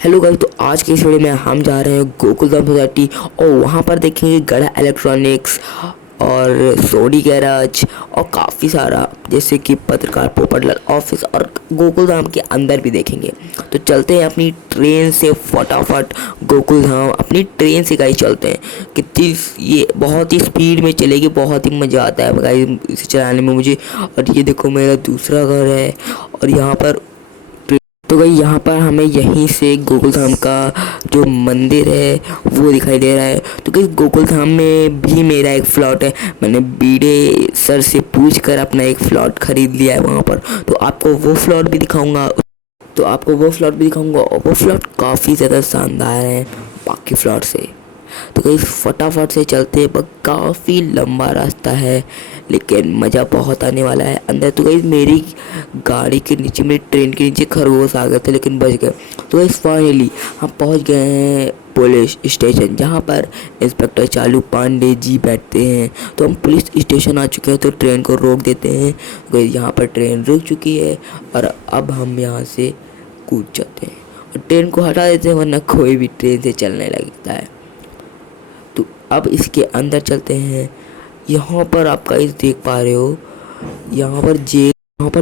Hello guys, तो आज के इस वीडियो में हम जा रहे हैं गोकुलधाम सोसाइटी और वहाँ पर देखेंगे गड़ा इलेक्ट्रॉनिक्स और सोडी गैराज और काफ़ी सारा जैसे कि पत्रकार पोपटलाल ऑफिस और गोकुलधाम के अंदर भी देखेंगे। तो चलते हैं अपनी ट्रेन से फटाफट गोकुलधाम। अपनी ट्रेन से गाइस चलते हैं कितनी ये बहुत ही स्पीड में चलेगी, बहुत ही मज़ा आता है गाइस इसे चलाने में मुझे। और ये देखो मेरा दूसरा घर है और यहाँ पर तो भाई यहाँ पर हमें यहीं से गोकुलधाम का जो मंदिर है वो दिखाई दे रहा है। तो कहीं गोकुलधाम में भी मेरा एक फ्लॉट है, मैंने बीडे सर से पूछकर अपना एक फ्लॉट खरीद लिया है वहाँ पर। तो आपको वो फ्लॉट भी दिखाऊंगा और वो फ्लॉट काफ़ी ज़्यादा शानदार है बाकी फ्लॉट से। तो कहीं फटाफट से चलते हैं, पर काफ़ी लंबा रास्ता है लेकिन मज़ा बहुत आने वाला है अंदर। तो कहीं मेरी गाड़ी के नीचे, मेरी ट्रेन के नीचे खरगोश आ गए थे लेकिन बच गए। तो कहीं फाइनली हम पहुंच गए हैं पुलिस स्टेशन, जहां पर इंस्पेक्टर चालू पांडे जी बैठते हैं। तो हम पुलिस स्टेशन आ चुके हैं, तो ट्रेन को रोक देते हैं। तो यहाँ पर ट्रेन रुक चुकी है और अब हम यहाँ से कूद जाते हैं और ट्रेन को हटा देते हैं, वरना कोई भी ट्रेन से चलने लगता है। तो अब इसके अंदर चलते हैं। यहाँ पर आप गाइस देख पा रहे हो, यहाँ पर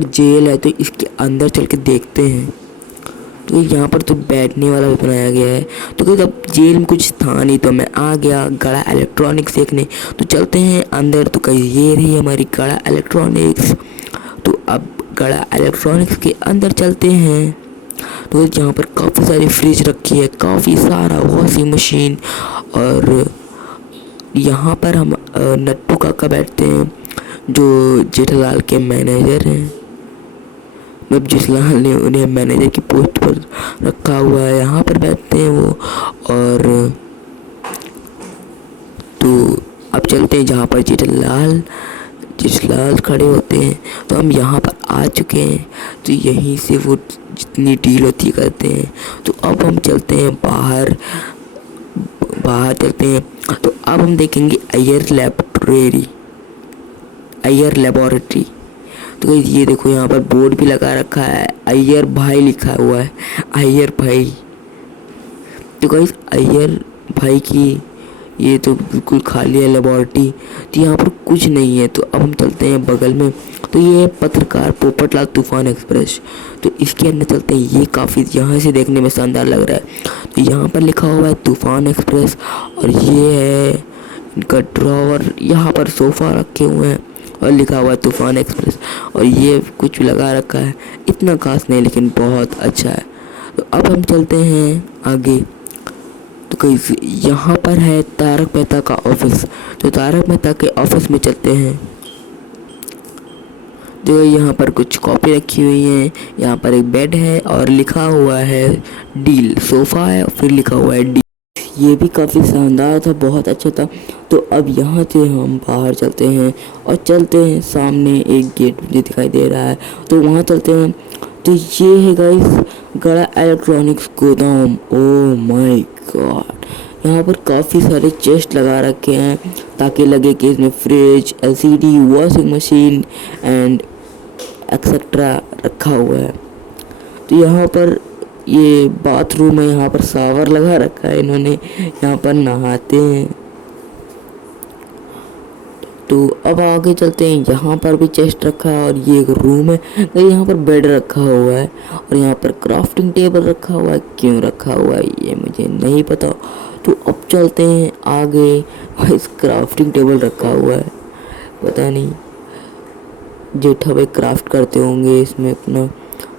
जेल है। तो इसके अंदर चल के देखते हैं। तो यहाँ पर तो बैठने वाला भी बनाया गया है। तो गाइस अब जेल में कुछ था नहीं, तो मैं आ गया गड़ा इलेक्ट्रॉनिक्स देखने। तो चलते हैं अंदर। तो गाइस ये रही हमारी गड़ा इलेक्ट्रॉनिक्स। तो अब गड़ा इलेक्ट्रॉनिक्स के अंदर चलते हैं। तो यहाँ पर काफ़ी सारी फ्रिज रखी है, काफ़ी सारा वॉशिंग मशीन। और यहाँ पर हम नट्टू काका बैठते हैं जो जेठालाल के मैनेजर हैं। मतलब जेठालाल ने उन्हें मैनेजर की पोस्ट पर रखा हुआ है, यहाँ पर बैठते हैं वो। और तो अब चलते हैं जहाँ पर जेठालाल खड़े होते हैं। तो हम यहाँ पर आ चुके हैं। तो यहीं से वो जितनी डील होती करते हैं। तो अब हम चलते हैं बाहर चलते हैं। तो अब हम देखेंगे अय्यर लेबोरेटरी। तो ये देखो यहाँ पर बोर्ड भी लगा रखा है, अय्यर भाई लिखा हुआ है, अय्यर भाई। तो गाइस अय्यर भाई की ये तो बिल्कुल खाली है लेबोरेटरी, तो यहाँ पर कुछ नहीं है। तो अब हम चलते हैं बगल में। तो ये है पत्रकार पोपटलाल तूफान एक्सप्रेस। तो इसके अंदर चलते हैं। ये काफ़ी यहाँ से देखने में शानदार लग रहा है। तो यहाँ पर लिखा हुआ है तूफान एक्सप्रेस और ये है इनका ड्रॉवर। यहाँ पर सोफ़ा रखे हुए हैं और लिखा हुआ है तूफान एक्सप्रेस। और ये कुछ लगा रखा है, इतना खास नहीं लेकिन बहुत अच्छा है। तो अब हम चलते हैं आगे। तो कहीं यहाँ पर है तारक मेहता का ऑफिस। तो तारक मेहता के ऑफिस में चलते हैं। जो यहाँ पर कुछ कॉपी रखी हुई है, यहाँ पर एक बेड है और लिखा हुआ है डील। सोफ़ा है और फिर लिखा हुआ है डील। ये भी काफ़ी शानदार था, बहुत अच्छा था। तो अब यहाँ से हम बाहर चलते हैं और चलते हैं सामने एक गेट मुझे दिखाई दे रहा है, तो वहाँ चलते हैं। तो ये है गाइस गड़ा इलेक्ट्रॉनिक्स गोदाम। ओ माय गॉड, यहाँ पर काफ़ी सारे चेस्ट लगा रखे हैं ताकि लगे कि इसमें fridge, LCD, washing machine and etcetera रखा हुआ है। तो यहाँ पर ये बाथरूम है, यहाँ पर शावर लगा रखा है इन्होंने, यहाँ पर नहाते हैं। तो अब आगे चलते हैं। यहाँ पर भी चेस्ट रखा है और ये एक रूम है। तो यहाँ पर बेड रखा हुआ है और यहाँ पर क्राफ्टिंग टेबल रखा हुआ है। क्यों रखा हुआ है ये मुझे नहीं पता। तो अब चलते हैं आगे। इस क्राफ्टिंग टेबल रखा हुआ है, पता नहीं जेठा भाई क्राफ्ट करते होंगे इसमें अपना।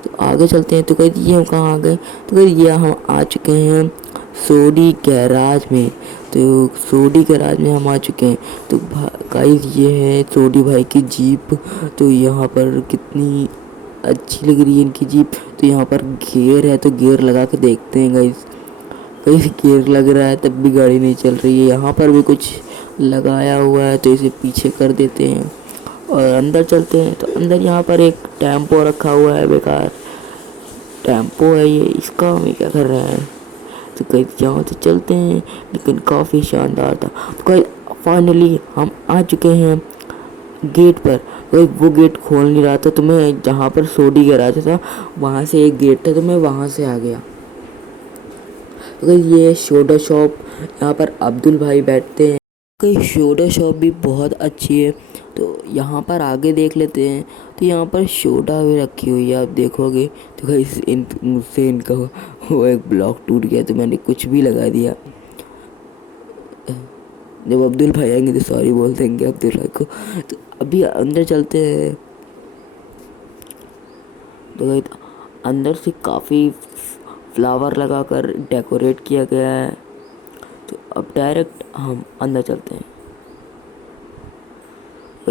तो आगे चलते हैं। तो कहीं ये हम कहाँ आ गए। तो कहीं ये हम आ चुके हैं सोडी गैराज में। तो सोडी गैराज में हम आ चुके हैं। तो गाइस ये है सोडी भाई की जीप। तो यहाँ पर कितनी अच्छी लग रही है इनकी जीप। तो यहाँ पर गियर है, तो गियर लगा के देखते हैं गाइस। कहीं गियर लग रहा है तब भी गाड़ी नहीं चल रही है। यहाँ पर भी कुछ लगाया हुआ है, तो इसे पीछे कर देते हैं और अंदर चलते हैं। तो अंदर यहाँ पर एक टेम्पो रखा हुआ है, बेकार टेम्पो है ये, इसका हम क्या कर रहे हैं। तो कहीं यहाँ से चलते हैं, लेकिन काफ़ी शानदार था। तो कहीं फाइनली हम आ चुके हैं गेट पर। कहीं वो गेट खोल नहीं रहा था, तो मैं जहाँ पर सोडी गैराज था वहाँ से एक गेट था, तो मैं वहाँ से आ गया। अगर ये है सोडा शॉप, यहाँ पर अब्दुल भाई बैठते हैं। कई सोडा शॉप भी बहुत अच्छी है, तो यहाँ पर आगे देख लेते हैं। तो यहाँ पर सोडा भी रखी हुई है, आप देखोगे तो गाइस मुझसे इनका वो एक ब्लॉक टूट गया, तो मैंने कुछ भी लगा दिया। जब अब्दुल भाई आएंगे तो सॉरी बोल देंगे अब्दुल भाई को। तो अभी अंदर चलते हैं। तो गाइस अंदर से काफ़ी फ्लावर लगाकर डेकोरेट किया गया है। तो अब डायरेक्ट हम अंदर चलते हैं।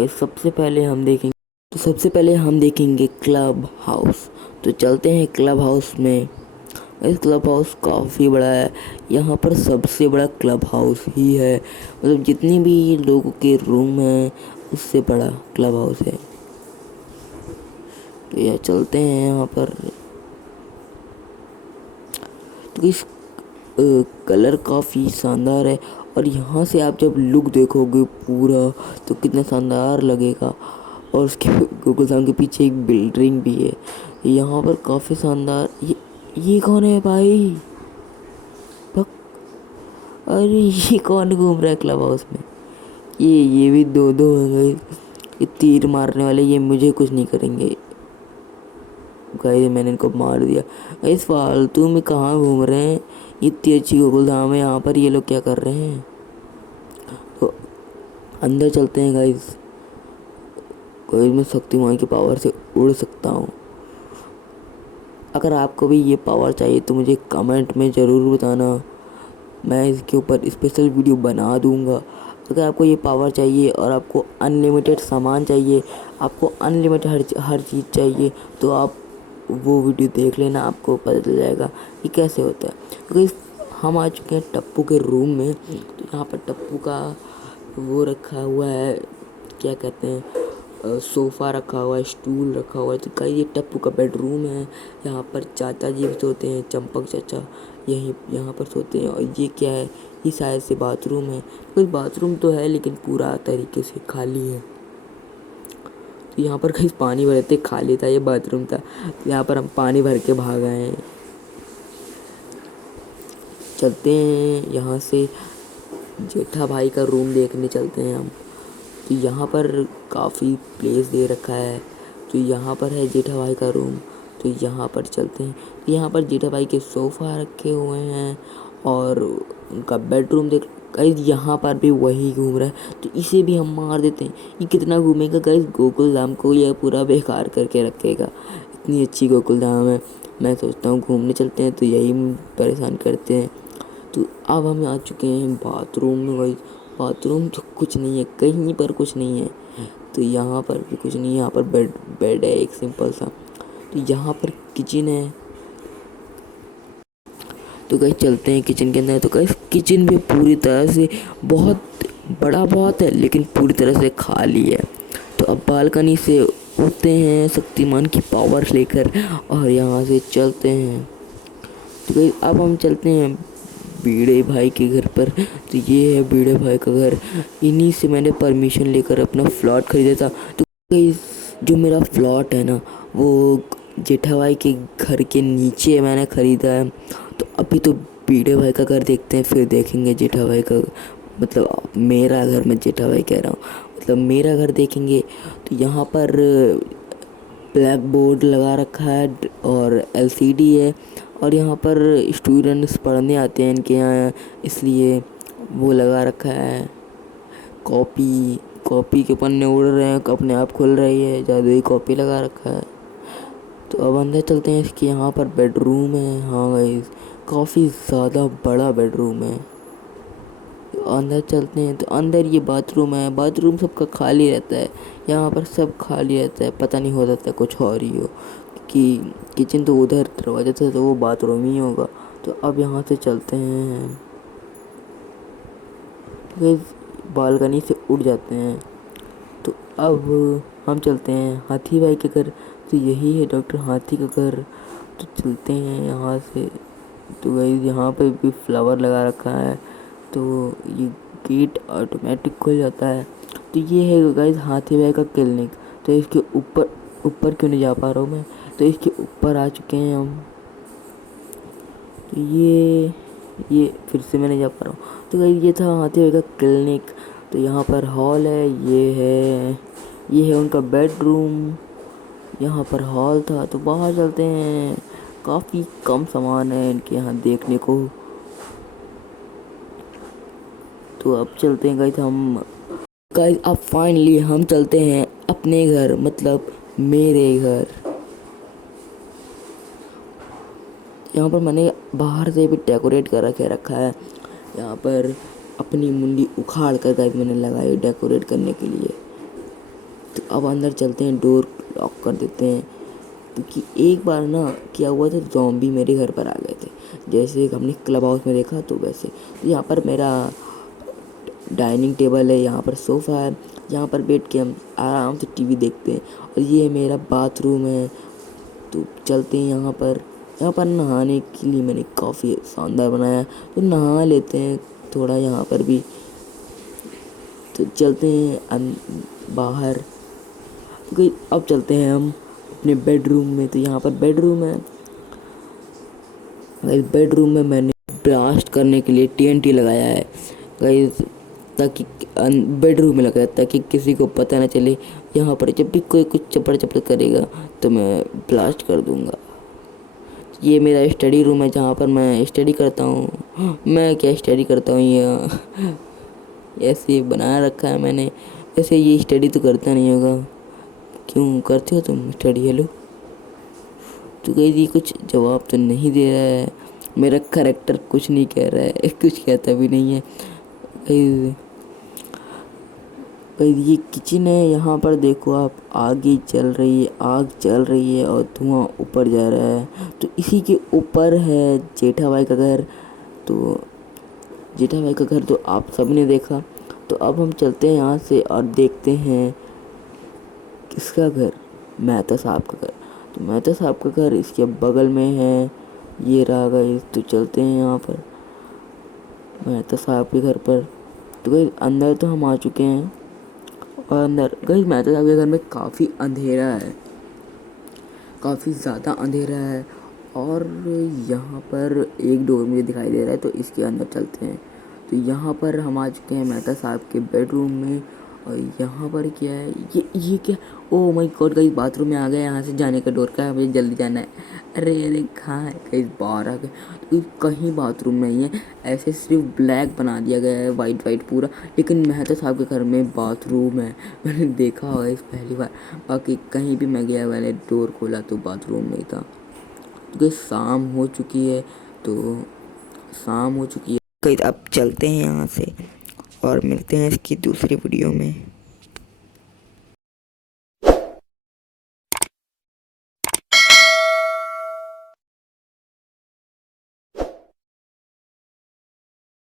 सबसे पहले हम देखेंगे क्लब हाउस। तो चलते हैं क्लब हाउस में। इस क्लब हाउस काफ़ी बड़ा है, यहाँ पर सबसे बड़ा क्लब हाउस ही है, मतलब जितनी भी लोगों के रूम हैं उससे बड़ा क्लब हाउस है। तो यह चलते हैं यहाँ पर। तो इस कलर काफ़ी शानदार है, और यहाँ से आप जब लुक देखोगे पूरा तो कितना शानदार लगेगा। और उसके गूगल धाम के पीछे एक बिल्डिंग भी है, यहाँ पर काफ़ी शानदार। ये कौन है भाई? भक अरे ये कौन घूम रहा है क्लब हाउस में? ये भी दो दो हैं गाइस, ये तीर मारने वाले, ये मुझे कुछ नहीं करेंगे गाइस। मैंने इनको मार दिया। इस फालतू में कहाँ घूम रहे हैं? इतनी अच्छी गोकुल धाम है, यहाँ पर ये लोग क्या कर रहे हैं? तो अंदर चलते हैं गाइस। कोई मैं शक्तिमान की पावर से उड़ सकता हूँ। अगर आपको भी ये पावर चाहिए तो मुझे कमेंट में ज़रूर बताना, मैं इसके ऊपर स्पेशल वीडियो बना दूँगा। अगर आपको ये पावर चाहिए और आपको अनलिमिटेड सामान चाहिए, आपको अनलिमिटेड हर चीज़ चाहिए, तो आप वो वीडियो देख लेना, आपको पता चल जाएगा कि कैसे होता है। क्योंकि हम आ चुके हैं टप्पू के रूम में। तो यहाँ पर टप्पू का वो रखा हुआ है, क्या कहते हैं, सोफ़ा रखा हुआ है, स्टूल रखा हुआ है। तो कहीं ये टप्पू का बेडरूम है। यहाँ पर चाचा जी भी सोते हैं, चंपक चाचा यहीं यहाँ पर सोते हैं। और ये क्या है? ये शायद से बाथरूम है। कोई बाथरूम तो है लेकिन पूरा तरीके से खाली है। तो यहाँ पर कहीं पानी भरे थे, खाली था, ये बाथरूम था। तो यहाँ पर हम पानी भर के भाग आए हैं। चलते हैं यहाँ से, जेठा भाई का रूम देखने चलते हैं हम। तो यहाँ पर काफ़ी प्लेस दे रखा है। तो यहाँ पर है जेठा भाई का रूम। तो यहाँ पर चलते हैं। तो यहाँ पर जेठा भाई के सोफ़ा रखे हुए हैं, और उनका बेडरूम देख गाइस। यहाँ पर भी वही घूम रहा है, तो इसे भी हम मार देते हैं। ये कितना घूमेगा गाइस, गोकुल धाम को यह पूरा बेकार करके रखेगा। इतनी अच्छी गोकुल धाम है। मैं सोचता हूँ घूमने चलते हैं, तो यही परेशान करते हैं। तो अब हम आ चुके हैं बाथरूम में गाइस। बाथरूम तो कुछ नहीं है, कहीं पर कुछ नहीं है। तो यहाँ पर भी कुछ नहीं है। यहाँ पर बेड है एक सिंपल सा। तो यहाँ पर किचन है। तो गाइस चलते हैं किचन के अंदर। तो गाइस किचन भी पूरी तरह से बहुत बड़ा बहुत है, लेकिन पूरी तरह से खाली है। तो अब बालकनी से उठते हैं शक्तिमान की पावर लेकर, और यहाँ से चलते हैं। तो गाइस अब हम चलते हैं बीड़े भाई के घर पर। तो ये है बीड़े भाई का घर। इन्हीं से मैंने परमिशन लेकर अपना फ्लॉट खरीदा था। तो गाइस जो मेरा फ्लॉट है ना, वो जेठा भाई के घर के नीचे मैंने ख़रीदा है। तो अभी तो बीड़े भाई का घर देखते हैं, फिर देखेंगे जेठा भाई का, मतलब मेरा घर, मैं जेठा भाई कह रहा हूँ, मतलब मेरा घर देखेंगे। तो यहाँ पर ब्लैक बोर्ड लगा रखा है और एलसीडी है, और यहाँ पर स्टूडेंट्स पढ़ने आते हैं इनके यहाँ, इसलिए वो लगा रखा है। कॉपी के पन्ने उड़ रहे हैं, अपने आप खुल रही है, जादुई कॉपी लगा रखा है। तो अब अंदर चलते हैं। इसके यहाँ पर बेडरूम है। हाँ गाइस काफ़ी ज़्यादा बड़ा बेडरूम है। तो अंदर चलते हैं। तो अंदर ये बाथरूम है। बाथरूम सबका खाली रहता है, यहाँ पर सब खाली रहता है, पता नहीं हो सकता कुछ और ही हो, कि किचन तो उधर दरवाजा था, तो वो बाथरूम ही होगा। तो अब यहाँ से चलते हैं, बालकनी से उठ जाते हैं। तो अब हम चलते हैं हाथी भाई के घर। तो यही है डॉक्टर हाथी का घर। तो चलते हैं यहाँ से। तो गाइस यहाँ पे भी फ्लावर लगा रखा है, तो ये गेट ऑटोमेटिक खुल जाता है। तो ये है गाइस हाथी भाई का क्लिनिक। तो इसके ऊपर क्यों नहीं जा पा रहा हूँ मैं, तो इसके ऊपर आ चुके हैं हम। तो ये ये फिर से मैंने जा पा रहा हूँ। तो गाइस ये था आते हुए का क्लिनिक। तो यहाँ पर हॉल है, ये है उनका बेडरूम। यहाँ पर हॉल था। तो बाहर चलते हैं, काफ़ी कम सामान है इनके यहाँ देखने को। तो अब चलते हैं गाइस अब फाइनली हम चलते हैं अपने घर, मतलब मेरे घर। यहाँ पर मैंने बाहर से भी डेकोरेट कर रखा है। यहाँ पर अपनी मुंडी उखाड़ कर गाइस मैंने लगाई डेकोरेट करने के लिए। तो अब अंदर चलते हैं, डोर लॉक कर देते हैं, क्योंकि एक बार ना क्या हुआ था, ज़ॉम्बी मेरे घर पर आ गए थे। जैसे हमने क्लब हाउस में देखा तो वैसे। तो यहाँ पर मेरा डाइनिंग टेबल है, यहाँ पर सोफ़ा है, यहाँ पर बैठ के हम आराम से टीवी देखते हैं। और ये मेरा बाथरूम है। तो चलते हैं यहाँ पर नहाने के लिए मैंने काफ़ी शानदार बनाया। तो नहा लेते हैं थोड़ा यहाँ पर भी। तो चलते हैं बाहर। तो अब चलते हैं हम अपने बेडरूम में। तो यहाँ पर बेडरूम है। गाइस बेडरूम में मैंने ब्लास्ट करने के लिए टीएनटी लगाया है गाइस, ताकि बेडरूम में लगाया ताकि किसी को पता ना चले। यहाँ पर जब भी कोई कुछ चपड़ चपड़ करेगा तो मैं ब्लास्ट कर दूँगा। ये मेरा स्टडी रूम है जहाँ पर मैं स्टडी करता हूँ। मैं क्या स्टडी करता हूँ, ये ऐसे बना रखा है मैंने। ऐसे ये स्टडी तो करता नहीं होगा। क्यों करते हो तुम स्टडी? हेलो। तो गाइस ये कुछ जवाब तो नहीं दे रहा है। मेरा कैरेक्टर कुछ नहीं कह रहा है, कुछ कहता भी नहीं है। गाइस ये किचन है। यहाँ पर देखो आप, आग चल रही है और धुआं ऊपर जा रहा है। तो इसी के ऊपर है जेठा भाई का घर। तो जेठा भाई का घर तो आप सबने देखा। तो अब हम चलते हैं यहाँ से और देखते हैं किसका घर, मेहता साहब का घर। तो मेहता साहब का घर इसके बगल में है। ये रहा गाइस। तो चलते हैं यहाँ पर मेहता साहब के घर पर। तो गाइस अंदर तो हम आ चुके हैं। और अंदर गाइस मेहता साहब के घर में काफ़ी अंधेरा है, काफ़ी ज़्यादा अंधेरा है। और यहाँ पर एक डोर मुझे दिखाई दे रहा है, तो इसके अंदर चलते हैं। तो यहाँ पर हम आ चुके हैं मेहता साहब के बेडरूम में। और यहाँ पर क्या है, ये क्या, oh my God guys bathroom में आ गए। यहाँ से जाने का डोर का है, मुझे जल्दी जाना है। अरे कहाँ है गाइस, बाहर आ गए। तो कहीं बाथरूम नहीं है, ऐसे सिर्फ ब्लैक बना दिया गया है, वाइट पूरा। लेकिन मेहता साहब के घर में बाथरूम है। मैंने देखा होगा इस पहली बार। बाकी कहीं भी मैं गया, मैंने डोर खोला तो बाथरूम नहीं था। तो शाम हो चुकी है। गाइस अब चलते हैं यहाँ से और मिलते हैं इसकी दूसरी वीडियो में।